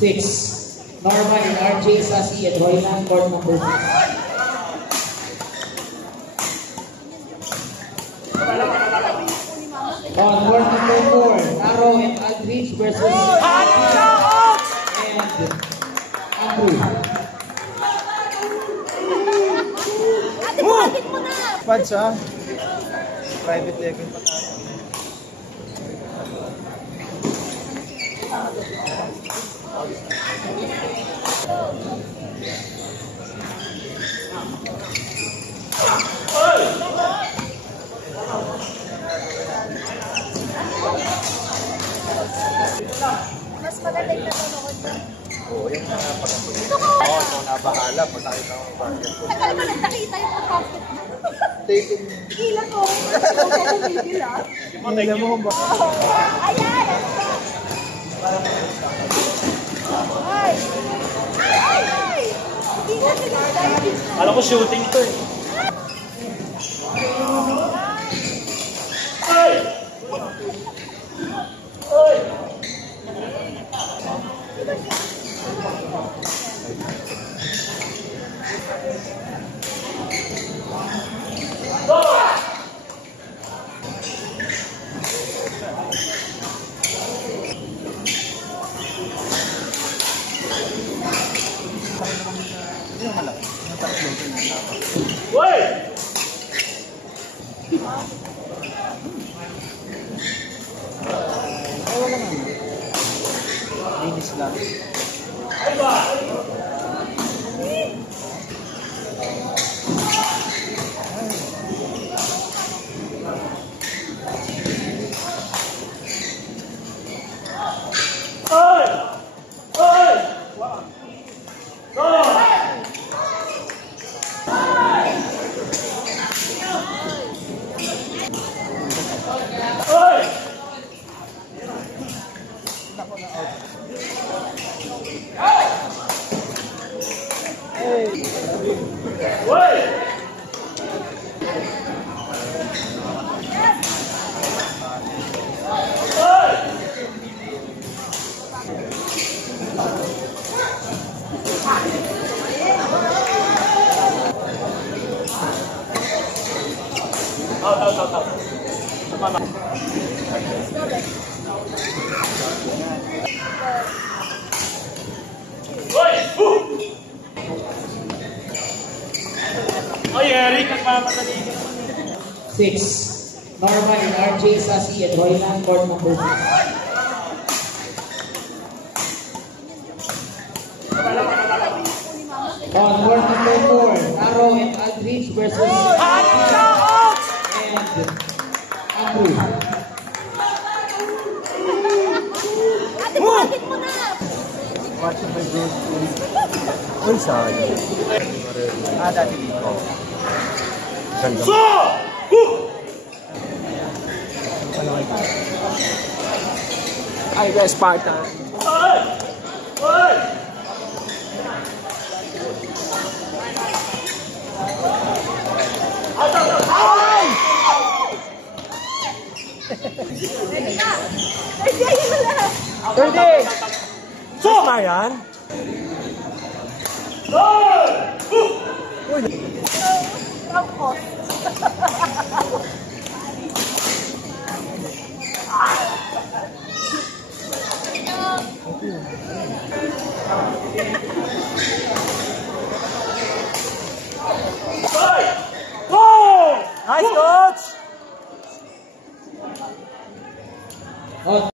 6. Norma and RJ Sasi at Royland, court number 6. On court number 4, Taro and Aldrich versus and Andrew. Pad siya. Private level pa tayo. Mas maganda yung nanonood na. Oo, yung pag-pag-pag. Oo, so nabahala. Pag nakita mo ba? Tagal mo nagtakita yung pag-profit mo. Taken. Hila ko. Hila mo ba? Ayan! Ay! Ay! Ay! Hindi na sinasay. Alam ko shooting to eh. Ay! Ay! Wait! Wala nga. Linis lang. Ay, Eric, nagmamadali ka. 6. Norma and RJ Sasi at Royland, court number 6. On court number 4, Taro and Aldrich versus and Andrew. Ate, bakit mo na? Watch my best. Uy, sorry. Dati dito. Ganda. Ay, guys, Spartan. Pwede! So, yan? Uy! Tapos. Nice, coach!